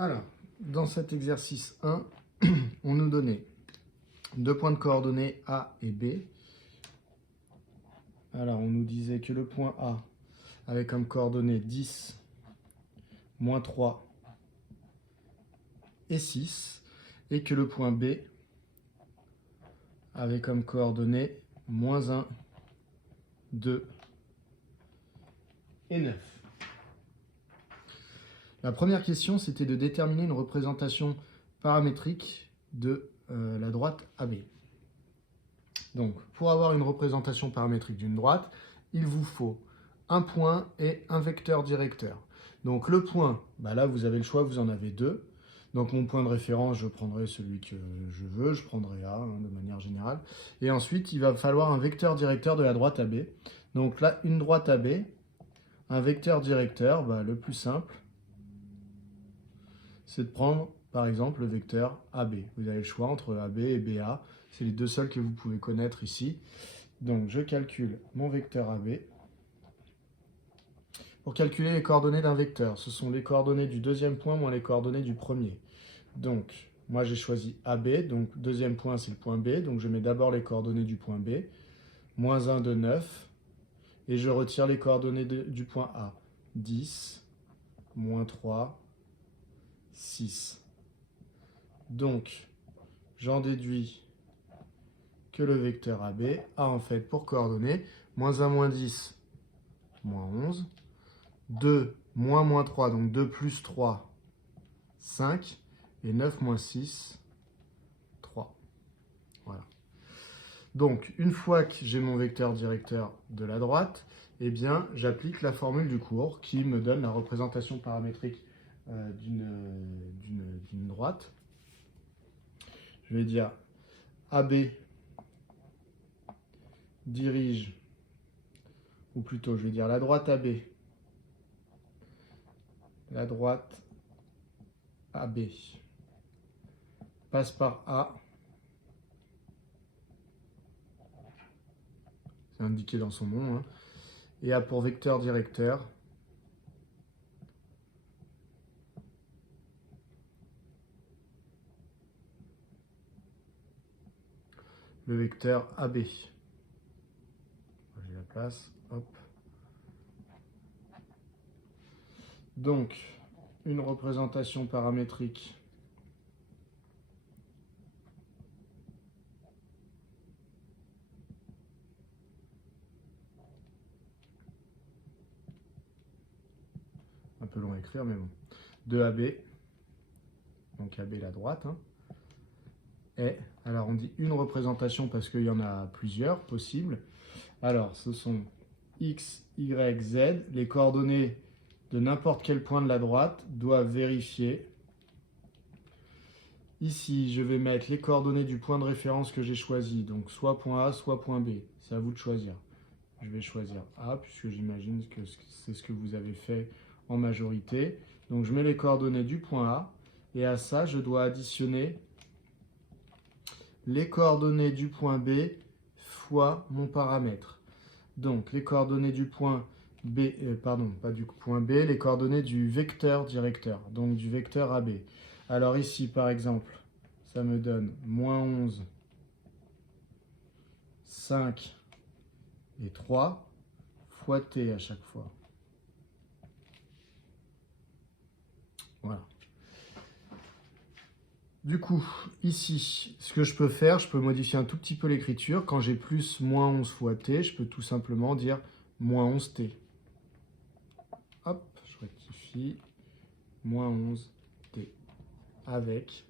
Alors, dans cet exercice 1, on nous donnait deux points de coordonnées A et B. Alors, on nous disait que le point A avait comme coordonnées 10, moins 3 et 6, et que le point B avait comme coordonnées moins 1, 2 et 9. La première question, c'était de déterminer une représentation paramétrique de la droite AB. Donc, pour avoir une représentation paramétrique d'une droite, il vous faut un point et un vecteur directeur. Donc, le point, là, vous avez le choix, vous en avez deux. Donc, mon point de référence, je prendrai celui que je veux, je prendrai A de manière générale. Et ensuite, il va falloir un vecteur directeur de la droite AB. Donc là, une droite AB, un vecteur directeur, le plus simple, c'est de prendre, par exemple, le vecteur AB. Vous avez le choix entre AB et BA. C'est les deux seuls que vous pouvez connaître ici. Donc, je calcule mon vecteur AB. Pour calculer les coordonnées d'un vecteur, ce sont les coordonnées du deuxième point moins les coordonnées du premier. Donc, moi, j'ai choisi AB. Donc, deuxième point, c'est le point B. Donc, je mets d'abord les coordonnées du point B. Moins 1 de 9. Et je retire les coordonnées du point A. 10, moins 3, 6. Donc, j'en déduis que le vecteur AB a en fait pour coordonnées moins 1, moins 10, moins 11, 2, moins 3, donc 2 plus 3, 5, et 9 moins 6, 3. Voilà. Donc, une fois que j'ai mon vecteur directeur de la droite, eh bien, j'applique la formule du cours qui me donne la représentation paramétrique d'une droite. Je vais dire AB dirige, ou plutôt, je vais dire la droite AB. La droite AB passe par A. C'est indiqué dans son nom. Hein, et a pour vecteur directeur le vecteur AB. J'ai la place. Hop. Donc, une représentation paramétrique un peu long à écrire, mais bon, de AB, donc AB la droite, hein, et, alors on dit une représentation parce qu'il y en a plusieurs possibles. Alors, ce sont X, Y, Z, les coordonnées de n'importe quel point de la droite doivent vérifier. Ici, je vais mettre les coordonnées du point de référence que j'ai choisi, donc soit point A, soit point B. C'est à vous de choisir. Je vais choisir A, puisque j'imagine que c'est ce que vous avez fait en majorité. Donc, je mets les coordonnées du point A, et à ça, je dois additionner les coordonnées du point B fois mon paramètre. Donc, les coordonnées du point B, pas du point B, les coordonnées du vecteur directeur, donc du vecteur AB. Alors ici, par exemple, ça me donne moins 11, 5 et 3 fois T à chaque fois. Voilà. Du coup, ici, ce que je peux faire, je peux modifier un tout petit peu l'écriture. Quand j'ai plus moins 11 fois T, je peux tout simplement dire moins 11T. Hop, je rectifie. Moins 11T avec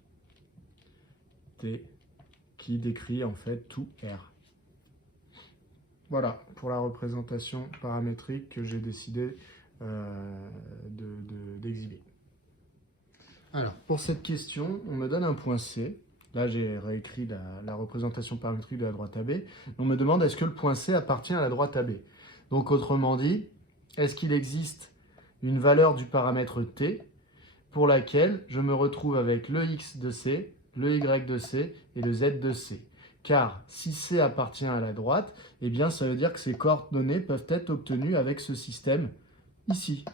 T qui décrit en fait tout R. Voilà pour la représentation paramétrique que j'ai décidé d'exhiber. Alors, pour cette question, on me donne un point C. Là, j'ai réécrit la représentation paramétrique de la droite AB. On me demande est-ce que le point C appartient à la droite AB. Donc, autrement dit, est-ce qu'il existe une valeur du paramètre T pour laquelle je me retrouve avec le X de C, le Y de C et le Z de C. Car si C appartient à la droite, eh bien ça veut dire que ces coordonnées peuvent être obtenues avec ce système ici.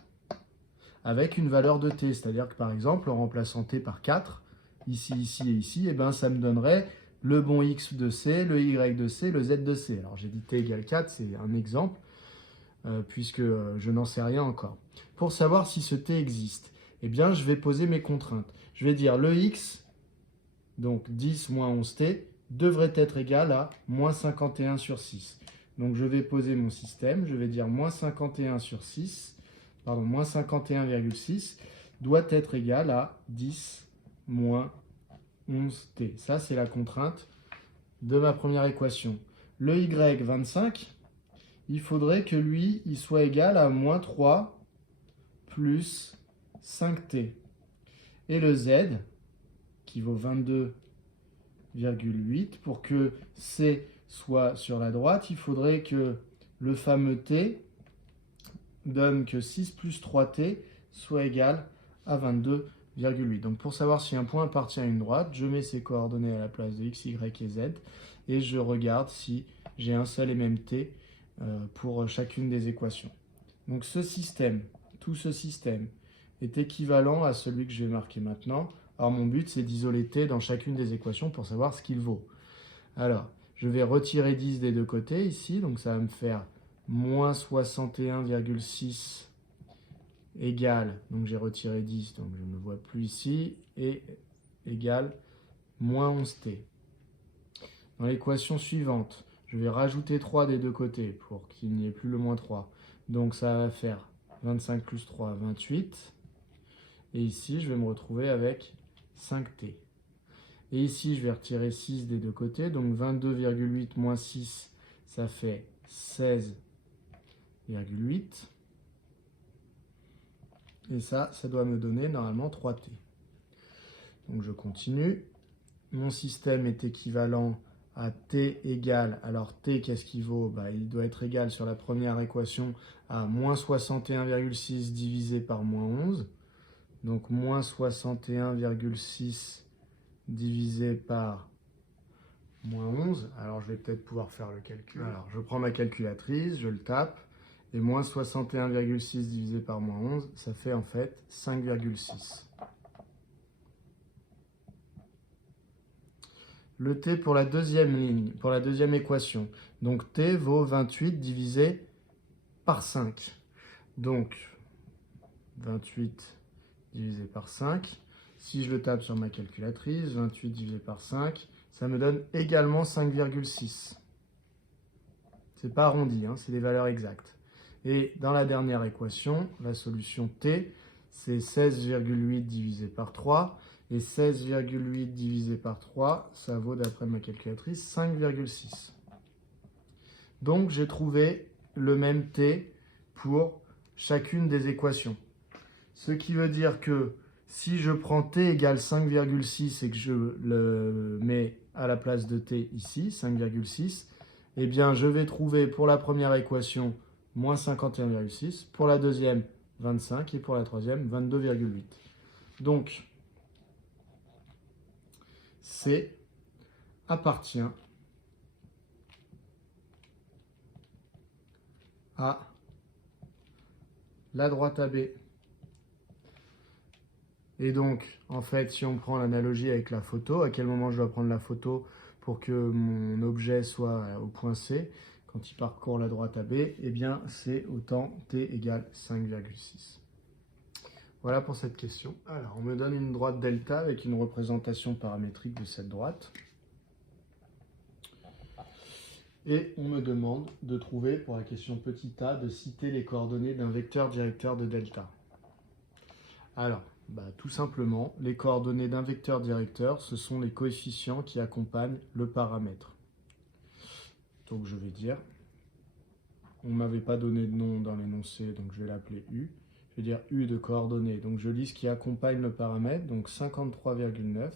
avec une valeur de t. C'est-à-dire que par exemple, en remplaçant t par 4, ici, ici et ici, eh ben, ça me donnerait le bon x de c, le y de c, le z de c. Alors j'ai dit t égale 4, c'est un exemple, puisque je n'en sais rien encore. Pour savoir si ce t existe, eh bien, je vais poser mes contraintes. Je vais dire le x, donc 10 moins 11t, devrait être égal à moins 51 sur 6. Donc je vais poser mon système, je vais dire moins 51 sur 6, pardon, moins 51,6 doit être égal à 10 moins 11t. Ça, c'est la contrainte de ma première équation. Le y, 25, il faudrait que lui, il soit égal à moins 3 plus 5t. Et le z, qui vaut 22,8, pour que c soit sur la droite, il faudrait que le fameux t donne que 6 plus 3t soit égal à 22,8. Donc pour savoir si un point appartient à une droite, je mets ses coordonnées à la place de x, y et z, et je regarde si j'ai un seul et même t pour chacune des équations. Donc ce système, tout ce système, est équivalent à celui que je vais marquer maintenant. Alors mon but, c'est d'isoler t dans chacune des équations pour savoir ce qu'il vaut. Alors, je vais retirer 10 des deux côtés ici, donc ça va me faire moins 61,6 égale, donc j'ai retiré 10, donc je ne le vois plus ici, et égale moins 11t. Dans l'équation suivante, je vais rajouter 3 des deux côtés pour qu'il n'y ait plus le moins 3. Donc ça va faire 25 plus 3, 28. Et ici, je vais me retrouver avec 5t. Et ici, je vais retirer 6 des deux côtés. Donc 22,8 moins 6, ça fait 16,8. Et ça doit me donner normalement 3t. Donc je continue. Mon système est équivalent à t égale, alors t qu'est-ce qu'il vaut? Il doit être égal sur la première équation à moins 61,6 divisé par moins 11. Donc moins 61,6 divisé par moins 11. Alors je vais peut-être pouvoir faire le calcul. Alors je prends ma calculatrice, je le tape, et moins 61,6 divisé par moins 11, ça fait en fait 5,6. Le t pour la deuxième ligne, pour la deuxième équation. Donc t vaut 28 divisé par 5. Donc 28 divisé par 5. Si je le tape sur ma calculatrice, 28 divisé par 5, ça me donne également 5,6. C'est pas arrondi, hein, c'est des valeurs exactes. Et dans la dernière équation, la solution t, c'est 16,8 divisé par 3. Et 16,8 divisé par 3, ça vaut, d'après ma calculatrice, 5,6. Donc, j'ai trouvé le même t pour chacune des équations. Ce qui veut dire que si je prends t égale 5,6 et que je le mets à la place de t ici, 5,6, eh bien, je vais trouver pour la première équation moins 51,6, pour la deuxième 25 et pour la troisième 22,8. Donc, C appartient à la droite AB. Et donc, en fait, si on prend l'analogie avec la photo, à quel moment je dois prendre la photo pour que mon objet soit au point C, quand il parcourt la droite AB, eh bien, c'est au temps t égale 5,6. Voilà pour cette question. Alors, on me donne une droite delta avec une représentation paramétrique de cette droite. Et on me demande de trouver, pour la question petit a, de citer les coordonnées d'un vecteur directeur de delta. Alors, tout simplement, les coordonnées d'un vecteur directeur, ce sont les coefficients qui accompagnent le paramètre. Donc je vais dire, on ne m'avait pas donné de nom dans l'énoncé, donc je vais l'appeler U. Je vais dire U de coordonnées, donc je lis ce qui accompagne le paramètre, donc 53,9.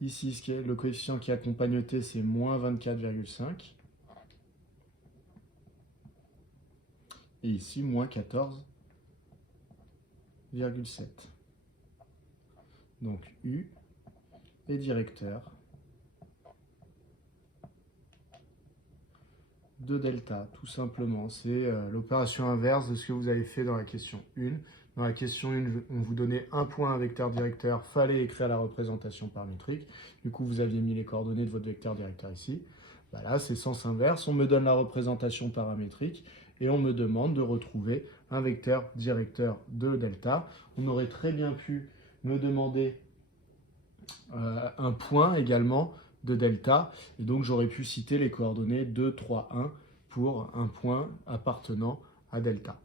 Ici, le coefficient qui accompagne t, c'est moins 24,5. Et ici, moins 14,7. Donc U est directeur de delta, tout simplement. C'est l'opération inverse de ce que vous avez fait dans la question 1. Dans la question 1, on vous donnait un point, un vecteur directeur, fallait écrire la représentation paramétrique. Du coup, vous aviez mis les coordonnées de votre vecteur directeur ici. Bah là, c'est sens inverse, on me donne la représentation paramétrique et on me demande de retrouver un vecteur directeur de delta. On aurait très bien pu me demander un point également de delta, et donc j'aurais pu citer les coordonnées 2, 3, 1 pour un point appartenant à delta.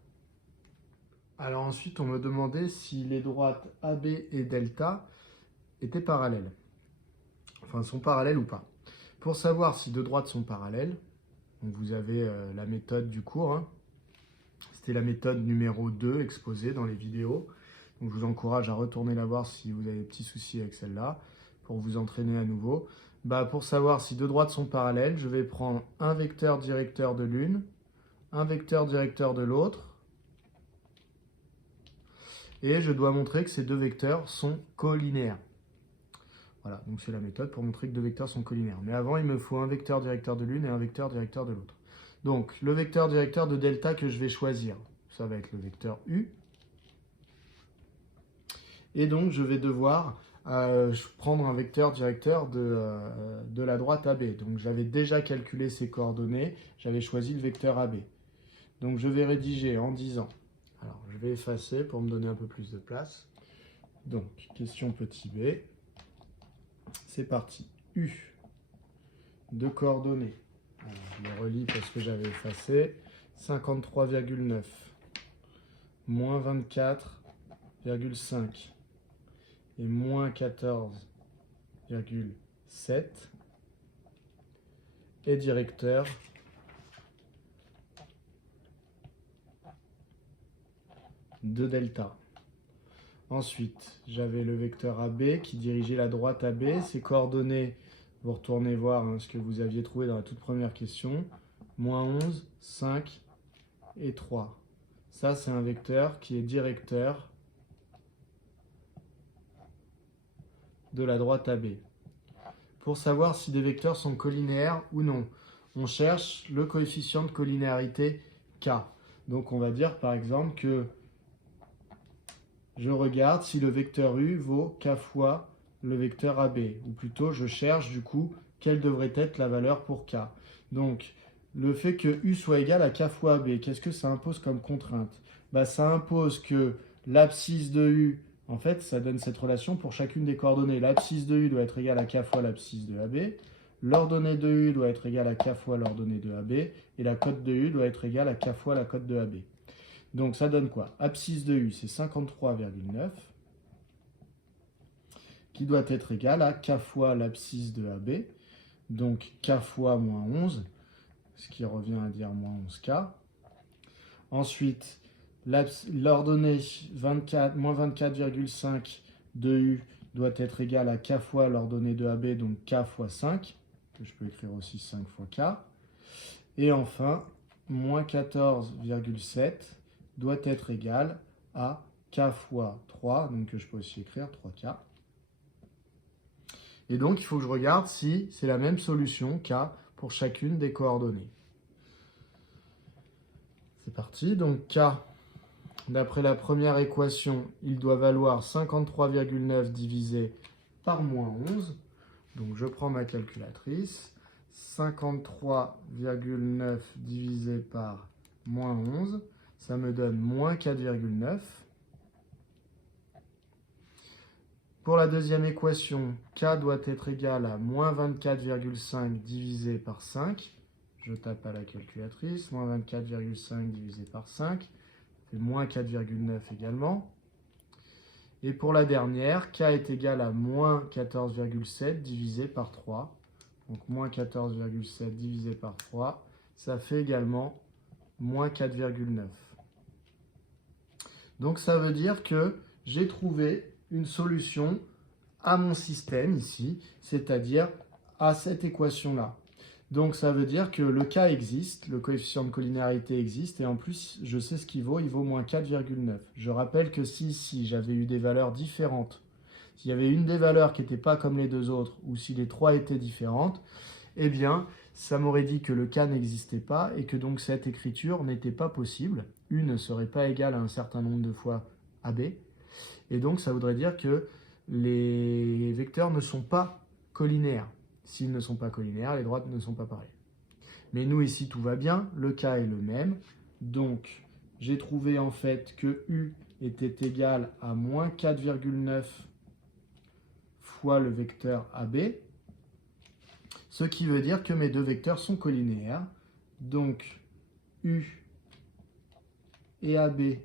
Alors ensuite, on me demandait si les droites AB et delta étaient parallèles. Enfin, sont parallèles ou pas. Pour savoir si deux droites sont parallèles, donc vous avez la méthode du cours, hein. C'était la méthode numéro 2 exposée dans les vidéos. Donc je vous encourage à retourner la voir si vous avez des petits soucis avec celle-là, pour vous entraîner à nouveau. Pour savoir si deux droites sont parallèles, je vais prendre un vecteur directeur de l'une, un vecteur directeur de l'autre, et je dois montrer que ces deux vecteurs sont collinéaires. Voilà, donc c'est la méthode pour montrer que deux vecteurs sont collinéaires. Mais avant, il me faut un vecteur directeur de l'une et un vecteur directeur de l'autre. Donc, le vecteur directeur de delta que je vais choisir, ça va être le vecteur U. Et donc, je vais devoir prendre un vecteur directeur de la droite AB. Donc, j'avais déjà calculé ses coordonnées, j'avais choisi le vecteur AB. Donc, je vais rédiger en disant, alors je vais effacer pour me donner un peu plus de place. Donc, question petit b. C'est parti. U de coordonnées. Alors, je les relis parce que j'avais effacé. 53,9 moins 24,5 et moins 14,7 est directeur de delta. Ensuite, j'avais le vecteur AB qui dirigeait la droite AB. Ses coordonnées, vous retournez voir ce que vous aviez trouvé dans la toute première question. Moins 11, 5 et 3. Ça, c'est un vecteur qui est directeur de la droite AB. Pour savoir si des vecteurs sont collinéaires ou non, on cherche le coefficient de collinéarité K. Donc, on va dire par exemple que je regarde si le vecteur U vaut K fois le vecteur AB. Ou plutôt, je cherche du coup quelle devrait être la valeur pour K. Donc, le fait que U soit égal à K fois AB, qu'est-ce que ça impose comme contrainte? Ça impose que l'abscisse de U, en fait, ça donne cette relation pour chacune des coordonnées. L'abscisse de U doit être égale à K fois l'abscisse de AB. L'ordonnée de U doit être égale à K fois l'ordonnée de AB. Et la cote de U doit être égale à K fois la cote de AB. Donc ça donne quoi? Abscisse de U, c'est 53,9, qui doit être égal à K fois l'abscisse de AB, donc K fois moins 11, ce qui revient à dire moins 11K. Ensuite, l'ordonnée moins 24,5 de U doit être égal à K fois l'ordonnée de AB, donc K fois 5, que je peux écrire aussi 5 fois K. Et enfin, moins 14,7 doit être égal à K fois 3, donc je peux aussi écrire 3K. Et donc, il faut que je regarde si c'est la même solution K pour chacune des coordonnées. C'est parti, donc K, d'après la première équation, il doit valoir 53,9 divisé par moins 11. Donc, je prends ma calculatrice. 53,9 divisé par moins 11. Ça me donne moins 4,9. Pour la deuxième équation, K doit être égal à moins 24,5 divisé par 5. Je tape à la calculatrice. Moins 24,5 divisé par 5. Ça fait moins 4,9 également. Et pour la dernière, K est égal à moins 14,7 divisé par 3. Donc moins 14,7 divisé par 3. Ça fait également moins 4,9. Donc ça veut dire que j'ai trouvé une solution à mon système ici, c'est-à-dire à cette équation-là. Donc ça veut dire que le K existe, le coefficient de collinéarité existe, et en plus je sais ce qu'il vaut, il vaut moins 4,9. Je rappelle que si ici j'avais eu des valeurs différentes, s'il y avait une des valeurs qui n'était pas comme les deux autres, ou si les trois étaient différentes, eh bien ça m'aurait dit que le K n'existait pas et que donc cette écriture n'était pas possible. U ne serait pas égal à un certain nombre de fois AB. Et donc ça voudrait dire que les vecteurs ne sont pas collinéaires. S'ils ne sont pas collinéaires, les droites ne sont pas pareilles. Mais nous ici tout va bien, le K est le même. Donc j'ai trouvé en fait que U était égal à moins 4,9 fois le vecteur AB. Ce qui veut dire que mes deux vecteurs sont collinéaires. Donc, U et AB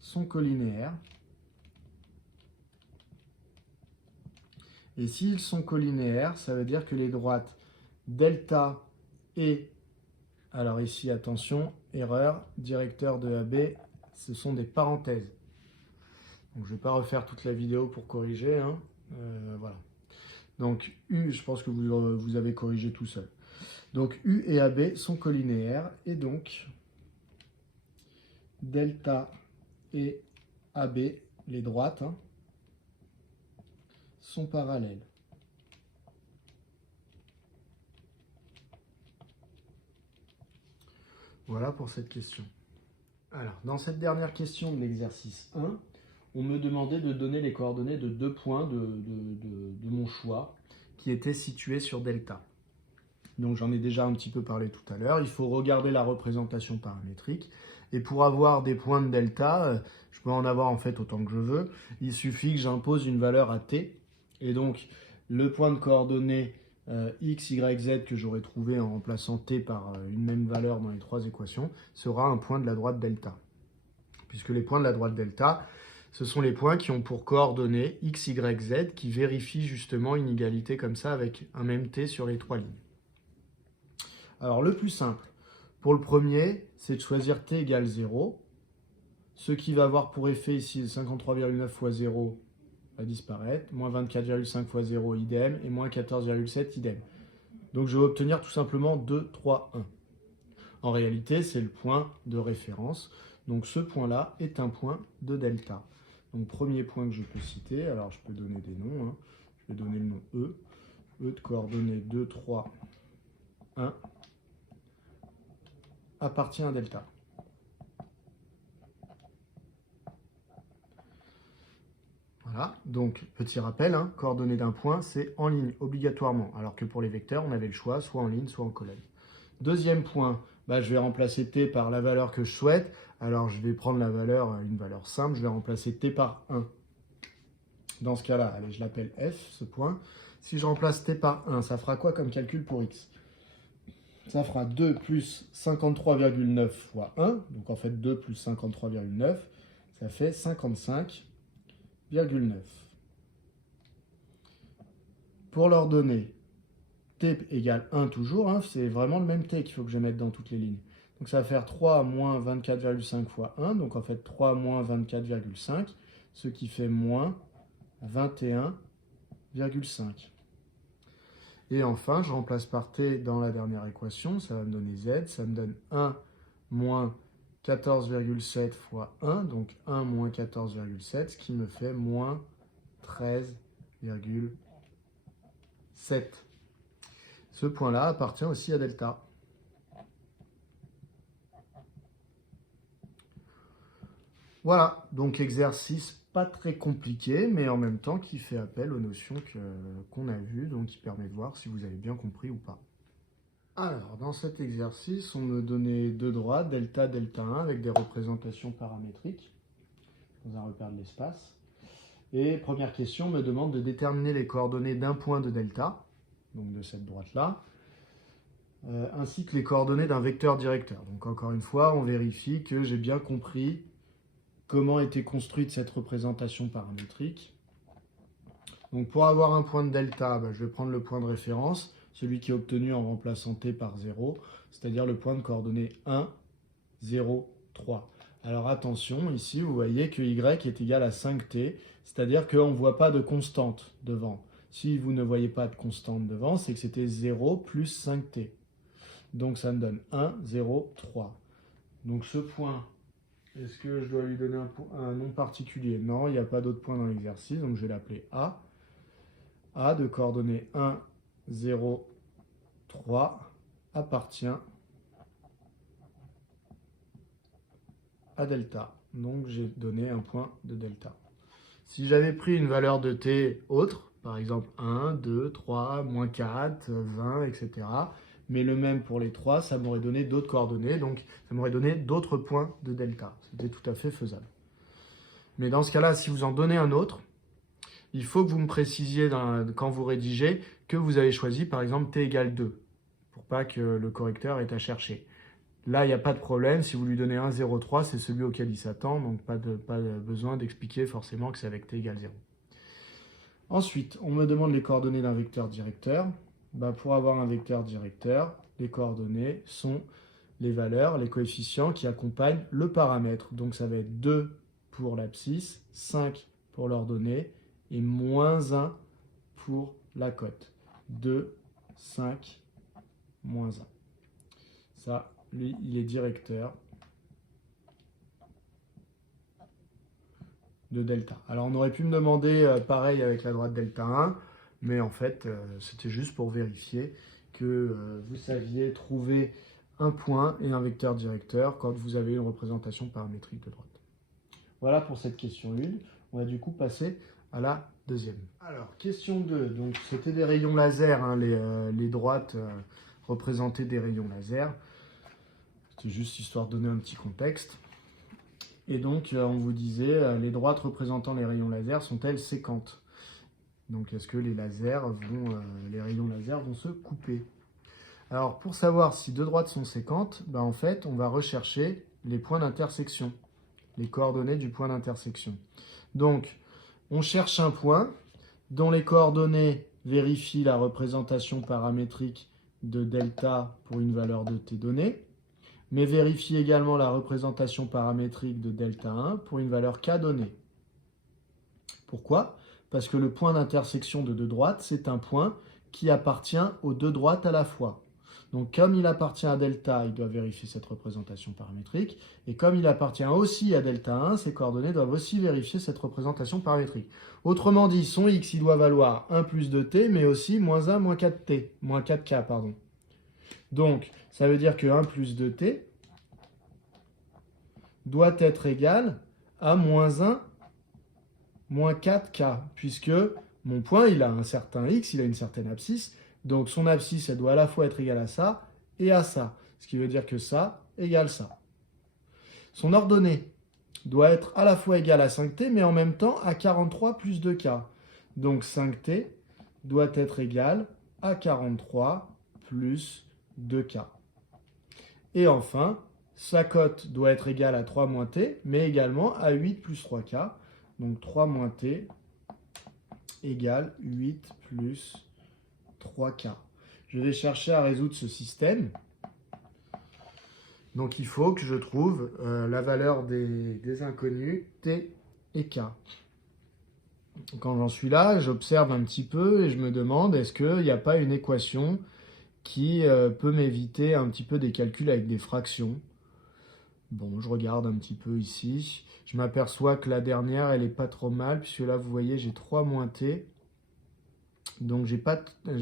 sont collinéaires. Et s'ils sont collinéaires, ça veut dire que les droites delta et... Alors ici, attention, erreur, directeur de AB, ce sont des parenthèses. Donc, je ne vais pas refaire toute la vidéo pour corriger. Hein. Voilà. Donc U, je pense que vous avez corrigé tout seul. Donc U et AB sont collinéaires et donc delta et AB, les droites, hein, sont parallèles. Voilà pour cette question. Alors, dans cette dernière question de l'exercice 1, on me demandait de donner les coordonnées de deux points de mon choix qui étaient situés sur delta. Donc j'en ai déjà un petit peu parlé tout à l'heure. Il faut regarder la représentation paramétrique. Et pour avoir des points de delta, je peux en avoir en fait autant que je veux. Il suffit que j'impose une valeur à t. Et donc le point de coordonnées x, y, z que j'aurai trouvé en remplaçant t par une même valeur dans les trois équations sera un point de la droite delta. Puisque les points de la droite delta, ce sont les points qui ont pour coordonnées x, y, z qui vérifient justement une égalité comme ça avec un même t sur les trois lignes. Alors le plus simple, pour le premier, c'est de choisir t égale 0. Ce qui va avoir pour effet ici 53,9 fois 0 va disparaître, moins 24,5 fois 0 idem, et moins 14,7 idem. Donc je vais obtenir tout simplement 2, 3, 1. En réalité, c'est le point de référence. Donc ce point-là est un point de delta. Donc premier point que je peux citer, alors je peux donner des noms. Hein. Je vais donner le nom E. E de coordonnées 2, 3, 1 appartient à delta. Voilà, donc petit rappel, hein, coordonnées d'un point, c'est en ligne obligatoirement, alors que pour les vecteurs, on avait le choix, soit en ligne, soit en colonne. Deuxième point, je vais remplacer t par la valeur que je souhaite. Alors je vais prendre une valeur simple, je vais remplacer t par 1. Dans ce cas-là, allez, je l'appelle f, ce point. Si je remplace t par 1, ça fera quoi comme calcul pour x? Ça fera 2 plus 53,9 fois 1. Donc en fait 2 plus 53,9, ça fait 55,9. Pour leur donner t égale 1 toujours, hein, c'est vraiment le même t qu'il faut que je mette dans toutes les lignes. Donc ça va faire 3 moins 24,5 fois 1. Donc en fait 3 moins 24,5, ce qui fait moins 21,5. Et enfin, je remplace par t dans la dernière équation, ça va me donner z, ça me donne 1 moins 14,7 fois 1, donc 1 moins 14,7, ce qui me fait moins 13,7. Ce point-là appartient aussi à delta. Voilà, donc exercice pas très compliqué, mais en même temps qui fait appel aux notions qu'on a vues, donc qui permet de voir si vous avez bien compris ou pas. Alors, dans cet exercice, on me donnait deux droites, delta, delta 1, avec des représentations paramétriques dans un repère de l'espace. Et première question, on me demande de déterminer les coordonnées d'un point de delta, donc de cette droite-là, ainsi que les coordonnées d'un vecteur directeur. Donc encore une fois, on vérifie que j'ai bien compris comment était construite cette représentation paramétrique. Donc pour avoir un point de delta, je vais prendre le point de référence, celui qui est obtenu en remplaçant t par 0, c'est-à-dire le point de coordonnées 1, 0, 3. Alors attention, ici vous voyez que y est égal à 5t, c'est-à-dire qu'on ne voit pas de constante devant. Si vous ne voyez pas de constante devant, c'est que c'était 0 plus 5t. Donc ça me donne 1, 0, 3. Donc ce point, est-ce que je dois lui donner un nom particulier? Non, il n'y a pas d'autre point dans l'exercice, donc je vais l'appeler A. A de coordonnées 1, 0, 3 appartient à delta. Donc j'ai donné un point de delta. Si j'avais pris une valeur de t autre, par exemple 1, 2, 3, moins 4, 20, etc., mais le même pour les 3, ça m'aurait donné d'autres coordonnées, donc ça m'aurait donné d'autres points de delta. C'était tout à fait faisable. Mais dans ce cas-là, si vous en donnez un autre, il faut que vous me précisiez quand vous rédigez que vous avez choisi par exemple t égale 2, pour pas que le correcteur ait à chercher. Là, il n'y a pas de problème. Si vous lui donnez 1, 0, 3, c'est celui auquel il s'attend. Donc, pas de besoin d'expliquer forcément que c'est avec t égale 0. Ensuite, on me demande les coordonnées d'un vecteur directeur. Pour avoir un vecteur directeur, les coordonnées sont les valeurs, les coefficients qui accompagnent le paramètre. Donc, ça va être 2 pour l'abscisse, 5 pour l'ordonnée et moins 1 pour la cote. 2, 5, moins 1. Ça, lui, il est directeur de delta. Alors, on aurait pu me demander pareil avec la droite delta 1, mais en fait, c'était juste pour vérifier que vous saviez trouver un point et un vecteur directeur quand vous avez une représentation paramétrique de droite. Voilà pour cette question 1. On va du coup passer à la deuxième. Alors, question 2. Donc, c'était des rayons laser, hein, les droites représentaient des rayons laser. C'est juste histoire de donner un petit contexte. Et donc, on vous disait, les droites représentant les rayons laser sont-elles séquentes? Donc, est-ce que les rayons laser vont se couper? Alors, pour savoir si deux droites sont séquentes, en fait, on va rechercher les points d'intersection, les coordonnées du point d'intersection. Donc, on cherche un point dont les coordonnées vérifient la représentation paramétrique de delta pour une valeur de t donnée, mais vérifie également la représentation paramétrique de delta 1 pour une valeur k donnée. Pourquoi? Parce que le point d'intersection de deux droites, c'est un point qui appartient aux deux droites à la fois. Donc comme il appartient à delta, il doit vérifier cette représentation paramétrique, et comme il appartient aussi à delta 1, ses coordonnées doivent aussi vérifier cette représentation paramétrique. Autrement dit, son x, il doit valoir 1 plus 2t, mais aussi moins 1, moins 4t, moins 4k, pardon. Donc, ça veut dire que 1 plus 2t doit être égal à moins 1, moins 4k, puisque mon point, il a un certain x, il a une certaine abscisse, donc son abscisse, elle doit à la fois être égale à ça et à ça, ce qui veut dire que ça égale ça. Son ordonnée doit être à la fois égale à 5t, mais en même temps à 43 plus 2k. Donc 5t doit être égal à 43 plus 2k. Et enfin, sa cote doit être égale à 3 moins t, mais également à 8 plus 3k. Donc 3 moins t égale 8 plus 3k. Je vais chercher à résoudre ce système. Donc il faut que je trouve la valeur des inconnus t et k. Quand j'en suis là, j'observe un petit peu et je me demande est-ce qu'il n'y a pas une équation qui peut m'éviter un petit peu des calculs avec des fractions. Bon, je regarde un petit peu ici. Je m'aperçois que la dernière, elle n'est pas trop mal, puisque là, vous voyez, j'ai 3 moins t. Donc, j'ai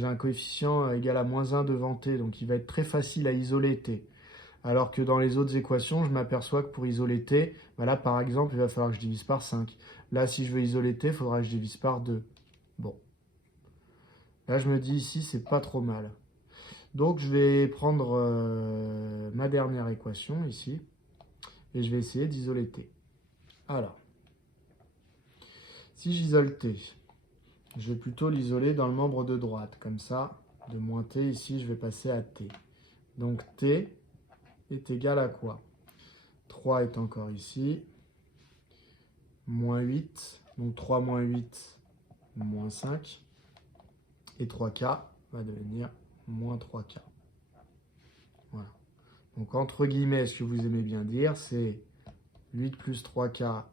un coefficient égal à moins 1 devant t, donc il va être très facile à isoler t. Alors que dans les autres équations, je m'aperçois que pour isoler t, là, par exemple, il va falloir que je divise par 5. Là, si je veux isoler t, il faudra que je divise par 2. Bon. Là, je me dis ici, c'est pas trop mal. Donc, je vais prendre ma dernière équation ici. Et je vais essayer d'isoler t. Alors, si j'isole t, je vais plutôt l'isoler dans le membre de droite. Comme ça, de moins t, ici, je vais passer à t. Donc t est égal à quoi? 3 est encore ici. Moins 8. Donc 3 moins 8, moins 5. Et 3k va devenir moins 3k. Voilà. Donc entre guillemets, ce que vous aimez bien dire, c'est 8 plus 3k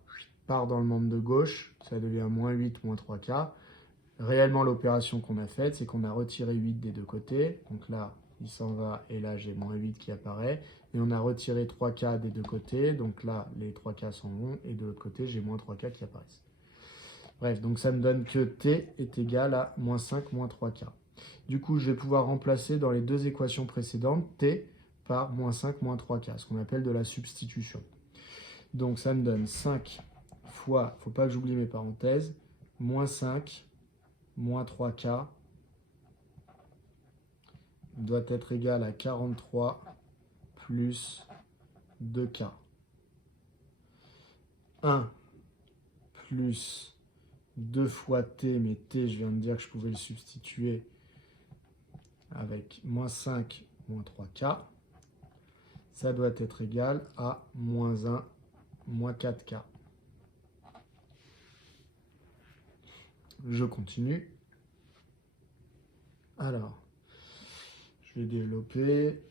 part dans le membre de gauche, ça devient moins 8, moins 3k. Réellement, l'opération qu'on a faite, c'est qu'on a retiré 8 des deux côtés. Donc là, il s'en va et là, j'ai moins 8 qui apparaît. Et on a retiré 3k des deux côtés. Donc là, les 3k s'en vont. Et de l'autre côté, j'ai moins 3k qui apparaissent. Bref, donc ça me donne que t est égal à moins 5, moins 3k. Du coup, je vais pouvoir remplacer dans les deux équations précédentes t par moins 5 moins 3k, ce qu'on appelle de la substitution. Donc ça me donne 5 fois, il ne faut pas que j'oublie mes parenthèses, moins 5 moins 3k doit être égal à 43 plus 2k. 1 plus 2 fois t, mais t, je viens de dire que je pouvais le substituer avec moins 5 moins 3k. Ça doit être égal à moins 1 moins 4k. Je continue. Alors, je vais développer.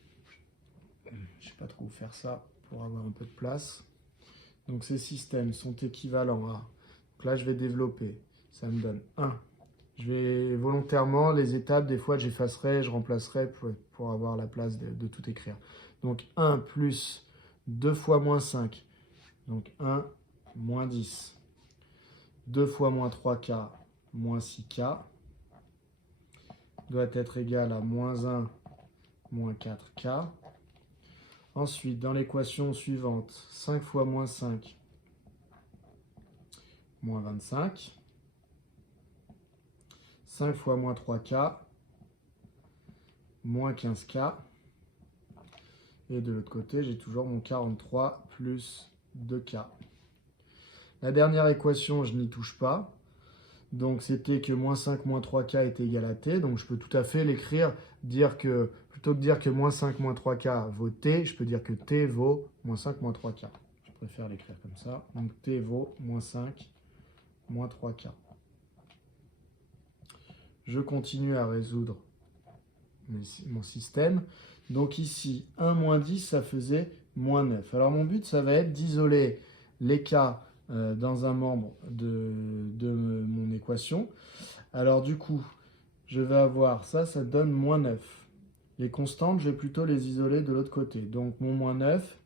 Je ne sais pas trop où faire ça pour avoir un peu de place. Donc ces systèmes sont équivalents à... Donc là, je vais développer. Ça me donne 1. Je vais volontairement, les étapes, des fois, j'effacerai, je remplacerai pour avoir la place de tout écrire. Donc 1 plus 2 fois moins 5. Donc 1 moins 10. 2 fois moins 3k moins 6k doit être égal à moins 1 moins 4k. Ensuite, dans l'équation suivante, 5 fois moins 5, moins 25. 5 fois moins 3k, moins 15k. Et de l'autre côté, j'ai toujours mon 43 plus 2k. La dernière équation, je n'y touche pas. Donc, c'était que moins 5 moins 3k est égal à t. Donc, je peux tout à fait l'écrire, dire que, plutôt que dire que moins 5 moins 3k vaut t, je peux dire que t vaut moins 5 moins 3k. Je préfère l'écrire comme ça. Donc, t vaut moins 5 moins 3k. Je continue à résoudre mon système. Donc ici, 1 moins 10, ça faisait moins 9. Alors mon but, ça va être d'isoler les cas dans un membre de mon équation. Alors du coup, je vais avoir ça, ça donne moins 9. Les constantes, je vais plutôt les isoler de l'autre côté. Donc mon moins 9,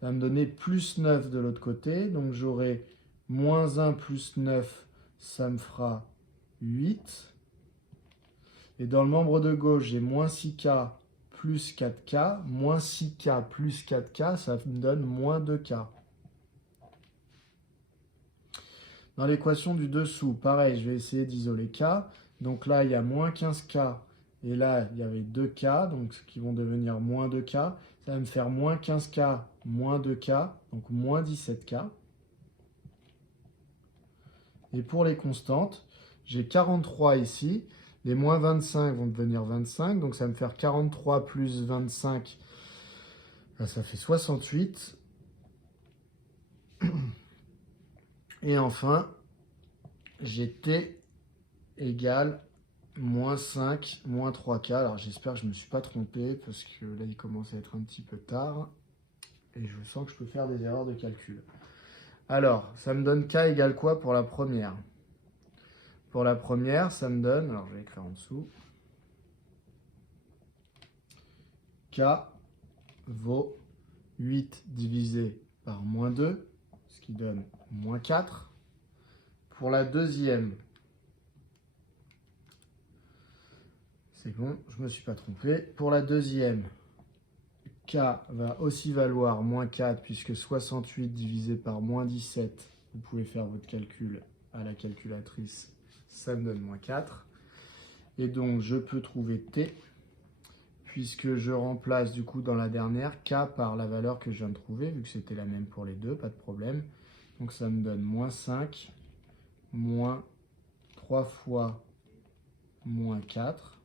ça va me donner plus 9 de l'autre côté. Donc j'aurai moins 1 plus 9, ça me fera 8. Et dans le membre de gauche, j'ai moins 6k plus 4k. Moins 6k plus 4k, ça me donne moins 2k. Dans l'équation du dessous, pareil, je vais essayer d'isoler k. Donc là, il y a moins 15k. Et là, il y avait 2k, donc ce qui vont devenir moins 2k. Ça va me faire moins 15k, moins 2k, donc moins 17k. Et pour les constantes, j'ai 43 ici. Les moins 25 vont devenir 25, donc ça va me faire 43 plus 25, ça fait 68. Et enfin, j'ai t égale moins 5, moins 3k. Alors j'espère que je ne me suis pas trompé, parce que là il commence à être un petit peu tard. Et je sens que je peux faire des erreurs de calcul. Alors, ça me donne k égale quoi pour la première? Pour la première, ça me donne, alors je vais écrire en dessous, k vaut 8 divisé par moins 2, ce qui donne moins 4. Pour la deuxième, c'est bon, je ne me suis pas trompé. Pour la deuxième, k va aussi valoir moins 4, puisque 68 divisé par moins 17, vous pouvez faire votre calcul à la calculatrice, ça me donne moins 4. Et donc, je peux trouver t, puisque je remplace du coup dans la dernière k par la valeur que je viens de trouver, vu que c'était la même pour les deux, pas de problème. Donc, ça me donne moins 5, moins 3 fois moins 4.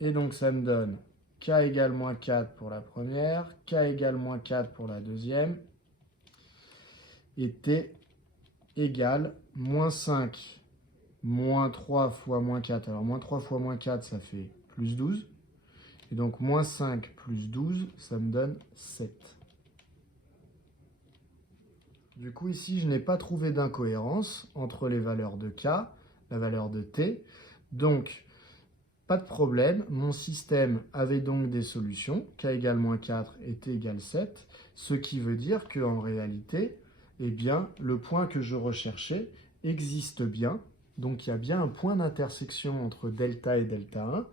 Et donc, ça me donne k égale moins 4 pour la première, k égale moins 4 pour la deuxième, et t égale moins 5 moins 3 fois moins 4. Alors, moins 3 fois moins 4, ça fait plus 12. Et donc, moins 5 plus 12, ça me donne 7. Du coup, ici, je n'ai pas trouvé d'incohérence entre les valeurs de k, la valeur de t. Donc, pas de problème. Mon système avait donc des solutions. K égale moins 4 et t égale 7. Ce qui veut dire qu'en réalité, eh bien, le point que je recherchais existe bien. Donc il y a bien un point d'intersection entre delta et delta 1.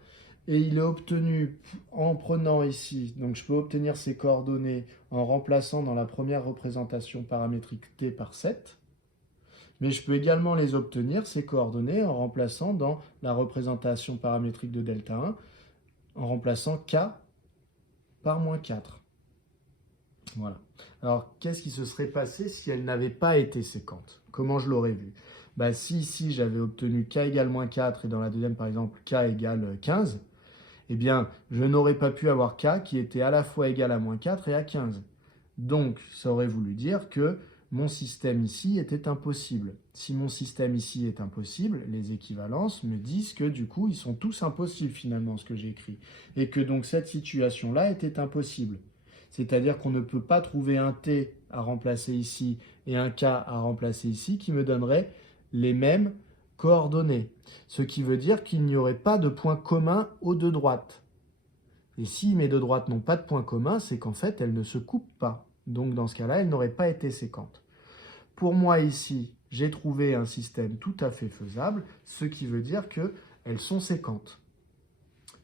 Et il est obtenu en prenant ici, donc je peux obtenir ces coordonnées en remplaçant dans la première représentation paramétrique t par 7. Mais je peux également les obtenir, ces coordonnées, en remplaçant dans la représentation paramétrique de delta 1, en remplaçant k par moins 4. Voilà. Alors, qu'est-ce qui se serait passé si elle n'avait pas été séquente? Comment je l'aurais vu? Si ici, j'avais obtenu k égale moins 4 et dans la deuxième, par exemple, k égale 15, eh bien, je n'aurais pas pu avoir k qui était à la fois égal à moins 4 et à 15. Donc, ça aurait voulu dire que mon système ici était impossible. Si mon système ici est impossible, les équivalences me disent que du coup, ils sont tous impossibles finalement, ce que j'ai écrit. Et que donc cette situation-là était impossible. C'est-à-dire qu'on ne peut pas trouver un t à remplacer ici et un k à remplacer ici qui me donnerait les mêmes coordonnées. Ce qui veut dire qu'il n'y aurait pas de point commun aux deux droites. Et si mes deux droites n'ont pas de point commun, c'est qu'en fait, elles ne se coupent pas. Donc dans ce cas-là, elles n'auraient pas été séquentes. Pour moi ici, j'ai trouvé un système tout à fait faisable, ce qui veut dire qu'elles sont séquentes.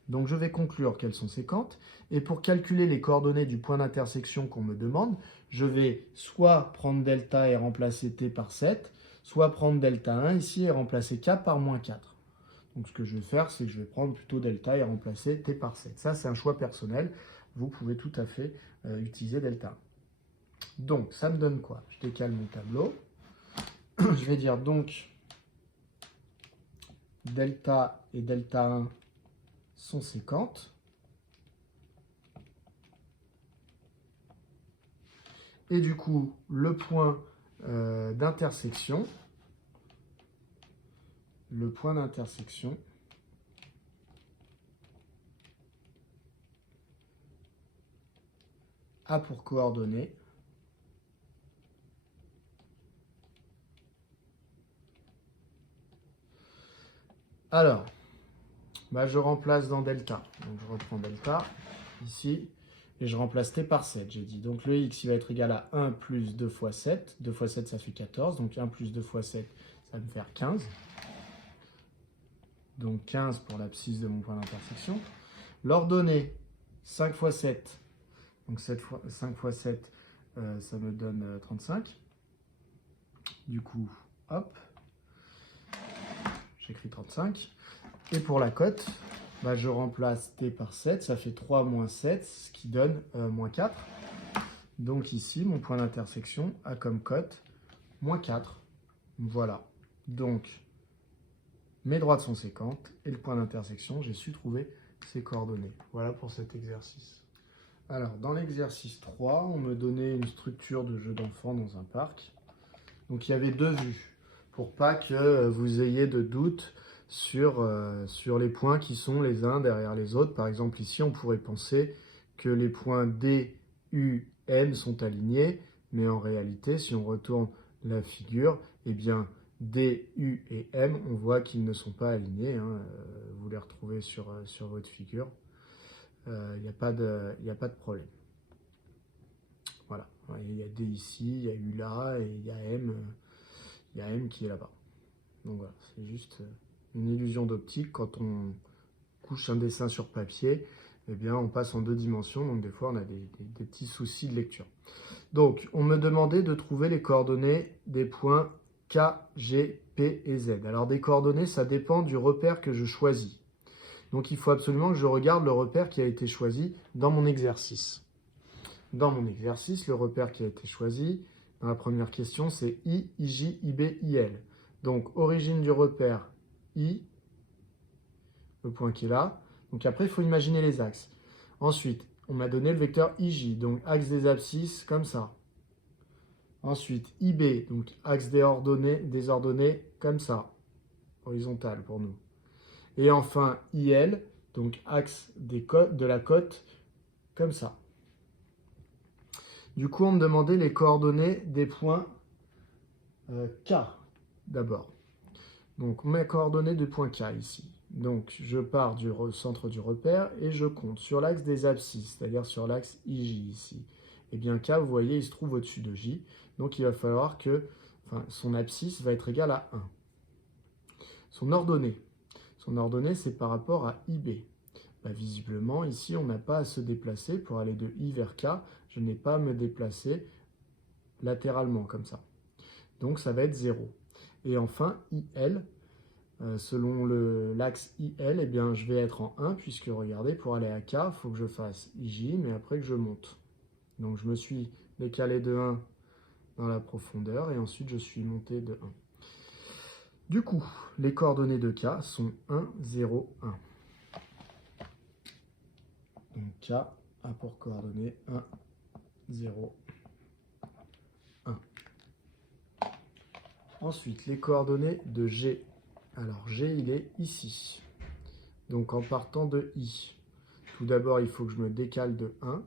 Donc je vais conclure qu'elles sont séquentes. Et pour calculer les coordonnées du point d'intersection qu'on me demande, je vais soit prendre delta et remplacer t par 7, soit prendre delta 1 ici et remplacer k par moins 4. Donc ce que je vais faire, c'est que je vais prendre plutôt delta et remplacer t par 7. Ça, c'est un choix personnel. Vous pouvez tout à fait utiliser delta 1. Donc, ça me donne quoi? Je décale mon tableau. Je vais dire donc delta et delta 1 sont séquentes. Et du coup, le point d'intersection, a pour coordonnées alors, je remplace dans delta. Donc je reprends delta ici et je remplace t par 7, j'ai dit. Donc le x il va être égal à 1 plus 2 fois 7. 2 fois 7 ça fait 14, donc 1 plus 2 fois 7 ça va me faire 15. Donc 15 pour l'abscisse de mon point d'intersection. L'ordonnée 5 fois 7, donc 5 fois 7 ça me donne 35. Du coup, hop, j'écris 35. Et pour la cote, je remplace t par 7, ça fait 3 moins 7, ce qui donne moins 4. Donc ici, mon point d'intersection a comme cote moins 4. Voilà. Donc, mes droites sont séquentes et le point d'intersection, j'ai su trouver ses coordonnées. Voilà pour cet exercice. Alors, dans l'exercice 3, on me donnait une structure de jeu d'enfant dans un parc. Donc, il y avait deux vues pour pas que vous ayez de doute sur les points qui sont les uns derrière les autres. Par exemple, ici, on pourrait penser que les points D, U, N sont alignés, mais en réalité, si on retourne la figure, eh bien, D, U et M, on voit qu'ils ne sont pas alignés. Vous les retrouvez sur votre figure. Il n'y a pas de problème. Voilà. Il y a D ici, il y a U là, et il y a M qui est là-bas. Donc voilà, c'est juste une illusion d'optique. Quand on couche un dessin sur papier, eh bien, on passe en 2 dimensions. Donc des fois, on a des petits soucis de lecture. Donc, on me demandait de trouver les coordonnées des points K, G, P et Z. Alors, des coordonnées, ça dépend du repère que je choisis. Donc, il faut absolument que je regarde le repère qui a été choisi dans mon exercice. Dans mon exercice, le repère qui a été choisi, dans la première question, c'est I, IJ, IB, IL. Donc, origine du repère I, le point qui est là. Donc, après, il faut imaginer les axes. Ensuite, on m'a donné le vecteur IJ, donc axe des abscisses, comme ça. Ensuite, IB, donc axe des ordonnées, comme ça, horizontal pour nous. Et enfin, IL, donc axe de la cote, comme ça. Du coup, on me demandait les coordonnées des points K, d'abord. Donc, mes coordonnées du point K, ici. Donc, je pars du centre du repère et je compte sur l'axe des abscisses, c'est-à-dire sur l'axe IJ, ici. Et bien, K, vous voyez, il se trouve au-dessus de J. Donc, il va falloir que son abscisse va être égale à 1. son ordonnée. Son ordonnée, c'est par rapport à IB. Bah, visiblement, ici, on n'a pas à se déplacer. Pour aller de I vers K, je n'ai pas à me déplacer latéralement, comme ça. Donc, ça va être 0. Et enfin, IL, selon l'axe IL, eh bien, je vais être en 1, puisque, regardez, pour aller à K, il faut que je fasse IJ, mais après que je monte. Donc, je me suis décalé de 1 dans la profondeur, et ensuite, je suis monté de 1. Du coup, les coordonnées de K sont 1, 0, 1. Donc K a pour coordonnées 1, 0, 1. Ensuite, les coordonnées de G. Alors G, il est ici. Donc en partant de I, tout d'abord, il faut que je me décale de 1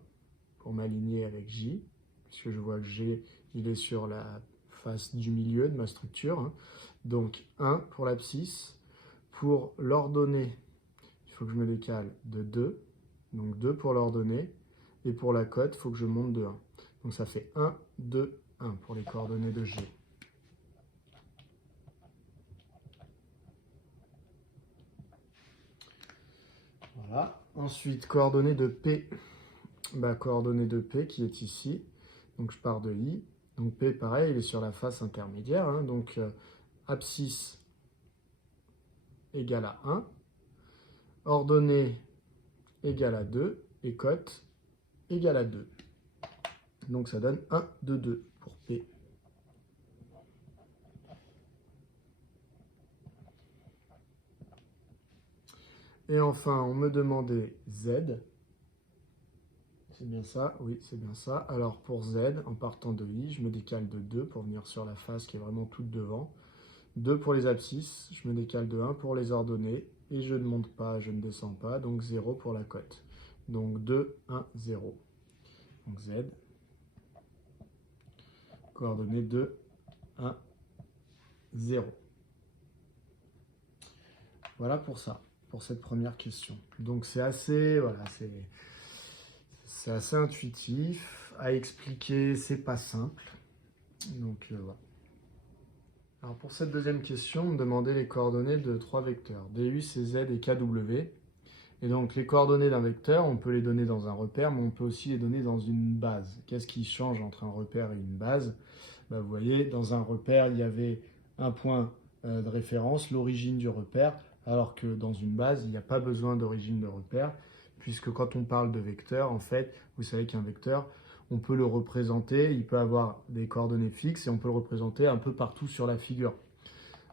pour m'aligner avec J, puisque je vois que G, il est sur la face du milieu de ma structure. Donc 1 pour l'abscisse. Pour l'ordonnée, il faut que je me décale de 2. Donc 2 pour l'ordonnée. Et pour la cote, il faut que je monte de 1. Donc ça fait 1, 2, 1 pour les coordonnées de G. Voilà. Ensuite, coordonnées de P. Coordonnées de P qui est ici. Donc je pars de I. Donc P, pareil, il est sur la face intermédiaire. Donc abscisse égale à 1. Ordonnée égale à 2. Et cote égale à 2. Donc ça donne 1, 2, 2 pour P. Et enfin, on me demandait Z. C'est bien ça? Oui, c'est bien ça. Alors pour Z, en partant de I, je me décale de 2 pour venir sur la face qui est vraiment toute devant. 2 pour les abscisses, je me décale de 1 pour les ordonnées. Et je ne monte pas, je ne descends pas, donc 0 pour la cote. Donc 2, 1, 0. Donc Z, coordonnées 2, 1, 0. Voilà pour ça, pour cette première question. Donc c'est assez, voilà, c'est assez intuitif. À expliquer, c'est pas simple. Donc voilà. Alors pour cette deuxième question, on me demandait les coordonnées de 3 vecteurs, DU, CZ et KW. Et donc les coordonnées d'un vecteur, on peut les donner dans un repère, mais on peut aussi les donner dans une base. Qu'est-ce qui change entre un repère et une base? Vous voyez, dans un repère, il y avait un point de référence, l'origine du repère, alors que dans une base, il n'y a pas besoin d'origine de repère, puisque quand on parle de vecteur, en fait, vous savez qu'un vecteur, on peut le représenter, il peut avoir des coordonnées fixes et on peut le représenter un peu partout sur la figure.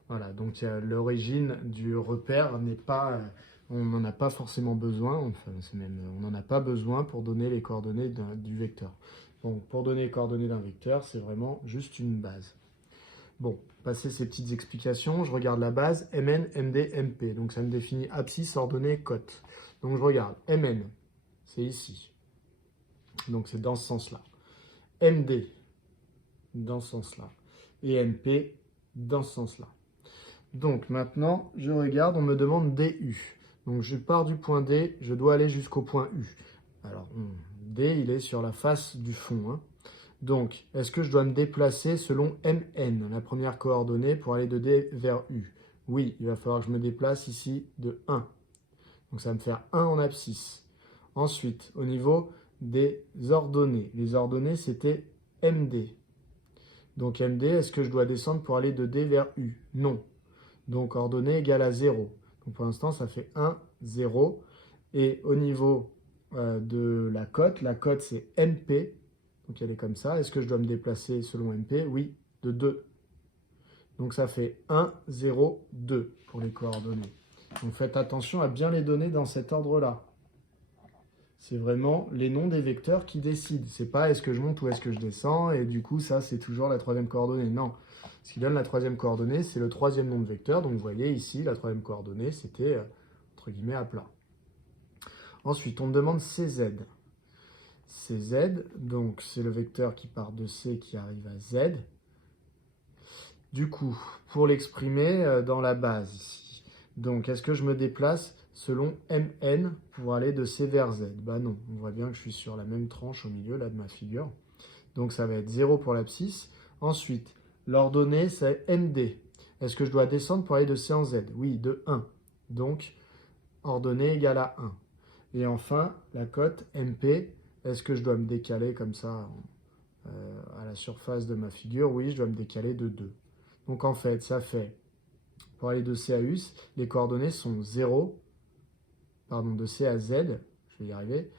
Voilà, donc l'origine du repère n'est pas, on n'en a pas forcément besoin, enfin, on n'en a pas besoin pour donner les coordonnées du vecteur. Donc pour donner les coordonnées d'un vecteur, c'est vraiment juste une base. Bon, passer ces petites explications, je regarde la base Mn, Md, Mp. Donc ça me définit abscisse, ordonnée, cote. Donc je regarde Mn, c'est ici. Donc c'est dans ce sens-là. Md, dans ce sens-là. Et Mp, dans ce sens-là. Donc maintenant, je regarde, on me demande DU. Donc je pars du point D, je dois aller jusqu'au point U. Alors, D, il est sur la face du fond. Donc, est-ce que je dois me déplacer selon Mn, la première coordonnée, pour aller de D vers U? Oui, il va falloir que je me déplace ici de 1. Donc ça va me faire 1 en abscisse. Ensuite, au niveau des ordonnées. Les ordonnées, c'était MD. Donc MD, est-ce que je dois descendre pour aller de D vers U? Non. Donc ordonnée égale à 0. Donc pour l'instant, ça fait 1, 0. Et au niveau de la cote c'est MP. Donc elle est comme ça. Est-ce que je dois me déplacer selon MP? Oui, de 2. Donc ça fait 1, 0, 2 pour les coordonnées. Donc faites attention à bien les donner dans cet ordre-là. C'est vraiment les noms des vecteurs qui décident. C'est pas est-ce que je monte ou est-ce que je descends, et du coup ça c'est toujours la troisième coordonnée. Non, ce qui donne la troisième coordonnée, c'est le troisième nom de vecteur. Donc vous voyez ici, la troisième coordonnée, c'était entre guillemets à plat. Ensuite, on me demande CZ. CZ, donc c'est le vecteur qui part de C qui arrive à Z. Du coup, pour l'exprimer dans la base ici, donc est-ce que je me déplace selon Mn pour aller de C vers Z? Bah non, on voit bien que je suis sur la même tranche au milieu là de ma figure. Donc ça va être 0 pour l'abscisse. Ensuite, l'ordonnée c'est Md. Est-ce que je dois descendre pour aller de C en Z? Oui, de 1. Donc, ordonnée égale à 1. Et enfin, la cote MP, est-ce que je dois me décaler comme ça à la surface de ma figure? Oui, je dois me décaler de 2. Donc en fait, ça fait, pour aller de C à U, les coordonnées sont 0, pardon, de C à Z, je vais y arriver,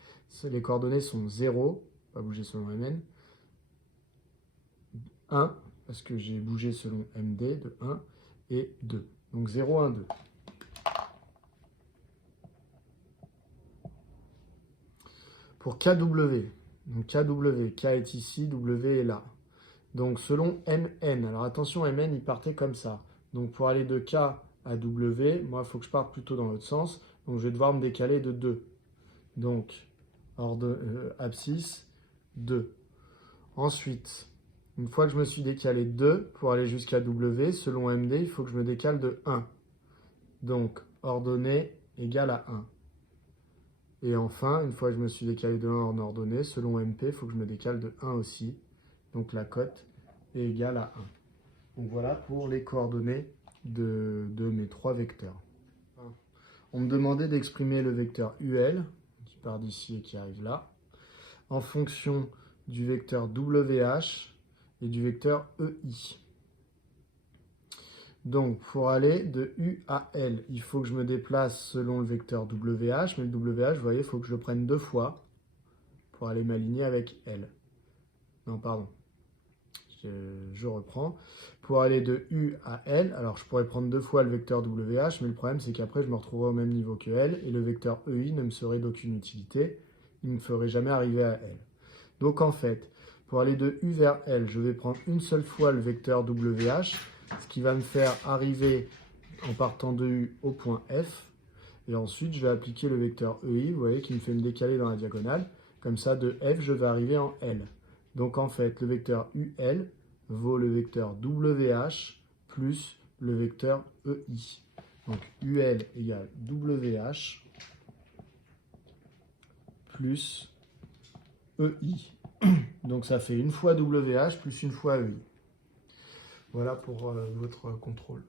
les coordonnées sont 0, pas bouger selon MN, 1, parce que j'ai bougé selon MD, de 1, et 2. Donc 0, 1, 2. Pour KW, donc KW, K est ici, W est là. Donc selon MN, alors attention, MN, il partait comme ça. Donc pour aller de K à W, moi, il faut que je parte plutôt dans l'autre sens. Donc je vais devoir me décaler de 2. Donc, abscisse, 2. Ensuite, une fois que je me suis décalé de 2, pour aller jusqu'à W, selon MD, il faut que je me décale de 1. Donc, ordonnée égale à 1. Et enfin, une fois que je me suis décalé de 1 en ordonnée, selon MP, il faut que je me décale de 1 aussi. Donc la cote est égale à 1. Donc voilà pour les coordonnées de mes 3 vecteurs. On me demandait d'exprimer le vecteur UL, qui part d'ici et qui arrive là, en fonction du vecteur WH et du vecteur EI. Donc, pour aller de U à L, il faut que je me déplace selon le vecteur WH, mais le WH, vous voyez, il faut que je le prenne 2 fois pour aller m'aligner avec L. Non, pardon. Je reprends. Pour aller de U à L, alors je pourrais prendre 2 fois le vecteur WH, mais le problème c'est qu'après je me retrouverai au même niveau que L, et le vecteur EI ne me serait d'aucune utilité, il ne me ferait jamais arriver à L. Donc en fait, pour aller de U vers L, je vais prendre une seule fois le vecteur WH, ce qui va me faire arriver en partant de U au point F, et ensuite je vais appliquer le vecteur EI, vous voyez, qui me fait me décaler dans la diagonale, comme ça de F je vais arriver en L. Donc en fait, le vecteur UL vaut le vecteur WH plus le vecteur EI. Donc UL égale WH plus EI. Donc ça fait une fois WH plus une fois EI. Voilà pour votre contrôle.